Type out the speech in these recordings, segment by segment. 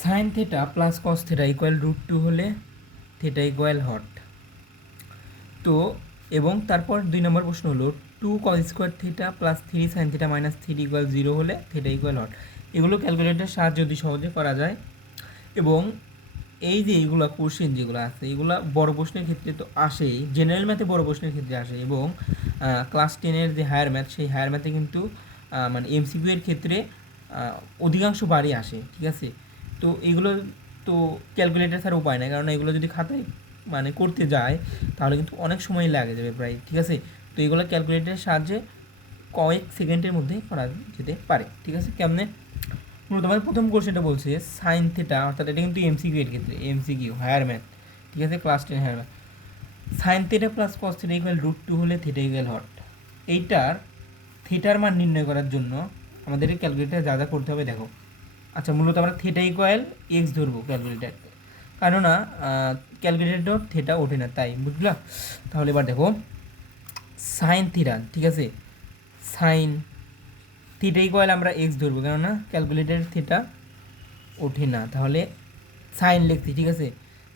Sign theta plus cos theta equal √2 হলে theta equal hot. তো এবং তারপর 2 নম্বর প্রশ্ন হলো 2 cos square theta plus 3 sine theta minus 3 equal 0 হলে থিটা ইকুয়াল হট। এগুলো ক্যালকুলেটরের সাহায্যে যদি সহজে করা যায়। এবং এই যে এইগুলো কোশ্চেন যেগুলো আছে এগুলো বড় প্রশ্নের ক্ষেত্রে তো আসেই, জেনারেল ম্যাথে বড় প্রশ্নের ক্ষেত্রে আসে, এবং ক্লাস 10-এর যে হায়ার ম্যাথ সেই হায়ার ম্যাথে কিন্তু মানে এমসিকিউ এর ক্ষেত্রে অধিকাংশ বারই আসে, ঠিক আছে। তো এগুলো তো ক্যালকুলেটার ছাড়া উপায় নাই, কারণ এগুলো যদি খাতায় মানে করতে যায় তাহলে কিন্তু অনেক সময় লাগে যাবে প্রায়, ঠিক আছে। তো এগুলো ক্যালকুলেটারের সাহায্যে কয়েক সেকেন্ডের মধ্যে করা যেতে পারে, ঠিক আছে। কেমনে? মূলত আমার প্রথম কোশ্চেনটা বলছে সাইন থিটা, অর্থাৎ এটা কিন্তু এমসিকিউ এর ক্ষেত্রে, এমসিকিউ হায়ার ম্যাথ, ঠিক আছে, class 10 higher math. Sine theta plus cos theta equal √2 হলে থিটা ইকুয়াল হট। এইটার থিটার মান নির্ণয় করার জন্য আমাদের ক্যালকুলেটার যা যা করতে হবে দেখো। আচ্ছা, মূলত আমরা থিটা ইকুয়াল এক্স ধরবো ক্যালকুলেটার, কেননা ক্যালকুলেটর থিটা ওঠে না, তাই বুঝলা। তাহলে এবার দেখো সাইন থিটা, ঠিক আছে, সাইন থিটা ইকুয়াল আমরা এক্স ধরবো, কেননা ক্যালকুলেটর থিটা ওঠে না, তাহলে সাইন লিখছি, ঠিক আছে।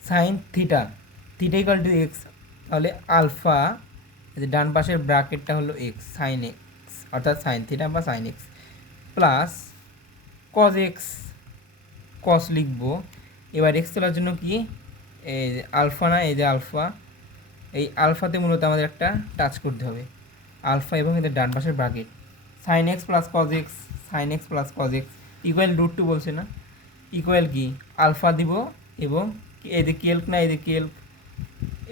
Sine theta, theta equal to x, তাহলে আলফা, যে ডান পাশের ব্র্যাকেটটা হলো এক্স, সাইন এক্স অর্থাৎ সাইন থিটা বা sine x plus cos x, cos লিখবো। এবার এক্স তোলার জন্য কি এই যে আলফা, না এই যে আলফা, এই আলফাতে মূলত আমাদের একটা টাচ করতে হবে, আলফা এবং এদের ডান পাশের bracket, sine x plus cos x, sine x plus cos x equal √2 বলছে না, ইকুয়াল কি আলফা দিব, এবং এই যে কেল্ক, না এই যে কেল্ক,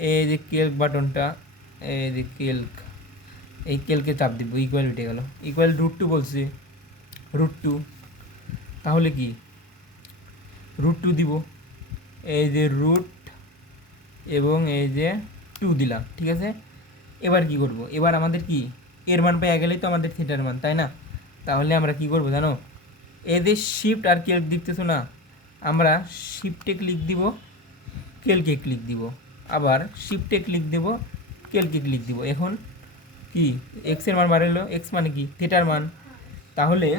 এই যে কেল্ক বাটনটা, এই যে কেল্ক, এই কেলকে চাপ দিব, ইকুয়াল উঠে গেল, ইকুয়াল √2 বলছে, √2, তাহলে কি √2 দিব, এই যে রুট এবং এই যে 2 দিলাম, ঠিক আছে। এবার কি করব? এবার আমাদের কি এর মান পেয়ে গেলেই তো আমাদের থিটার মান, তাই না? তাহলে আমরা কি করব জানো, এই যে শিফট আর কেল্ক দেখতেছো না, আমরা শিফটে ক্লিক দিব, কেলকে ক্লিক দিব, আবার শিফটে ক্লিক দেব, কেলকে ক্লিক দিব। এখন কি এক্সের মান বাড়ালো, এক্স মানে কি থিটার মান, তাহলে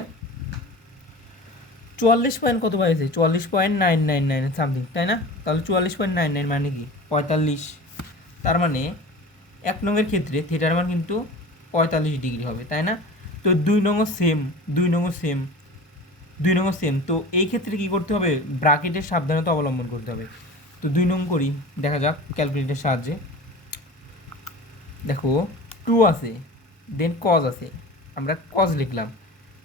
44 পয়েন্ট কত পাইছে, 44.999 সামথিং, তাই না? তাহলে 44.99 মানে কি 45, তার মানে 1 নংয়ের ক্ষেত্রে থিটার মান কিন্তু 45 ডিগ্রি হবে, তাই না? তো 2 নংও সেম, 2 নংও সেম, 2 নংও সেম। তো এই ক্ষেত্রে কি করতে হবে, ব্র্যাকেটের সাবধানতা অবলম্বন করতে হবে। তো 2 নং করি, দেখা যাক ক্যালকুলেটরের সাহায্যে। দেখো 2 আছে, দেন কজ আছে, আমরা কজ লিখলাম,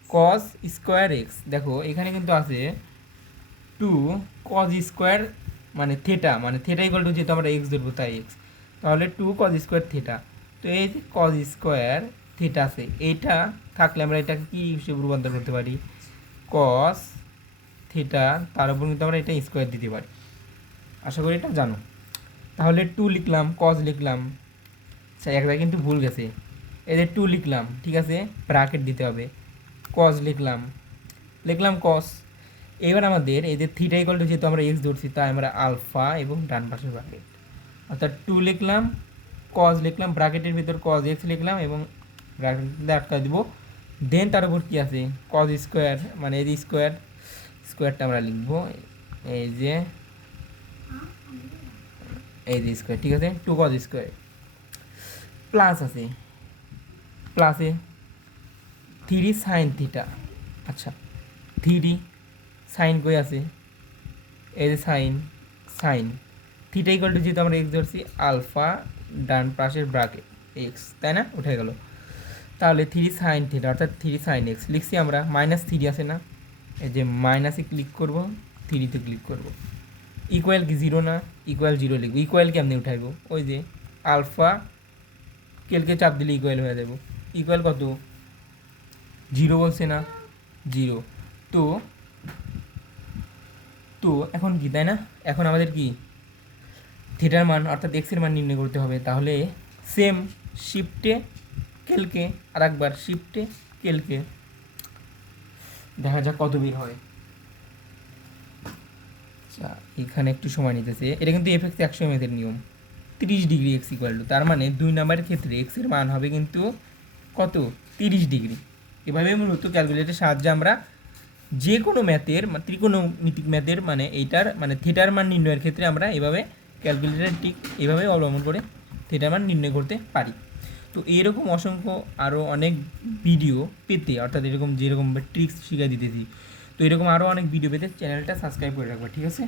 কজ স্কোয়ার এক্স। দেখো এখানে কিন্তু আছে 2 কজ স্কোয়ার মানে থিটা, মানে থিটা ইকুয়াল টু, যেহেতু আমরা এক্স ধরবো তাই এক্স, তাহলে 2 কজ স্কোয়ার থিটা। তো এই যে কজ স্কোয়ার থিটা আছে, এইটা থাকলে আমরা এটাকে কী হিসেবে রূপান্তর করতে পারি, কস থিটা, তার উপর কিন্তু আমরা এটা স্কোয়ার দিতে পারি, আশা করি এটা জানো। তাহলে 2 লিখলাম, কজ লিখলাম, আচ্ছা এক জায়গায় কিন্তু ভুল গেছে, এদের 2 লিখলাম, ঠিক আছে, ব্র্যাকেট দিতে হবে, কজ লিখলাম, লিখলাম কস। এবার আমাদের এই যে থিটা ইকুয়াল টু, যেহেতু আমরা এক্স ধরছি তাই আমরা আলফা এবং ডান পাশের ব্র্যাকেট, অর্থাৎ 2 লিখলাম, কজ লিখলাম, ব্র্যাকেটের ভিতর কজ এক্স লিখলাম এবং ব্র্যাকেট আটকা দিব, দেন তার উপর কী আছে কজ স্কোয়ার, মানে এই যে স্কোয়ার, স্কোয়ারটা আমরা লিখবো এই যে, এই যে স্কোয়ার, ঠিক আছে, 2 কজ স্কোয়ার প্লাস আছে, প্লাসে 3 সাইন থিটা, আচ্ছা 3 সাইন কই আছে, এই যে sine, sine theta equal to, যেহেতু আমরা এক্স ধরছি আলফা ডান পাশের ব্র্যাকেট এক্স, তাই না, উঠে গেল। তাহলে 3 সাইন থিটা অর্থাৎ 3 সাইন এক্স লিখছি আমরা, -3 আছে না, এই যে মাইনাসে ক্লিক করব, 3তে ক্লিক করব, ইকুয়াল কি 0 না, ইকুয়াল 0 লিখবো। ইকুয়াল কেমনি উঠাইবো, ওই যে আলফা কেলকে চাপ দিলে ইকুয়াল হয়ে যাবো, ইকুয়াল কত 0 বলছে না, 0। তো তো এখন কি, তাই না, এখন আমাদের কি থিটার মান অর্থাৎ এক্সের মান নির্ণয় করতে হবে। তাহলে সেম শিফটে কেলকে, আর একবার শিফটে কেলকে, দেখা যাক কত বের হয়। আচ্ছা এখানে একটু সময় নিতেছে, এটা কিন্তু এফএক্স 100 এর নিয়ম, 30 ডিগ্রি এক্স ইকুয়াল টু, তার মানে 2 নাম্বারের ক্ষেত্রে এক্সের মান হবে কিন্তু কত, 30 ডিগ্রি। এভাবে মূলত ক্যালকুলেটরের সাহায্যে আমরা যে কোনো ম্যাথের ত্রিকোণমিতিক ম্যাথের মানে এইটার মানে থিটার মান নির্ণয়ের ক্ষেত্রে আমরা এভাবে ক্যালকুলেটর ঠিক এভাবে অবলম্বন করে থিটার মান নির্ণয় করতে পারি। তো এরকম অসংখ্য আরও অনেক ভিডিও পেতে, অর্থাৎ এরকম যেরকম ট্রিক্স শিখিয়ে দিতেছি, তো এরকম আরও অনেক ভিডিও পেতে চ্যানেলটা সাবস্ক্রাইব করে রাখবা, ঠিক আছে।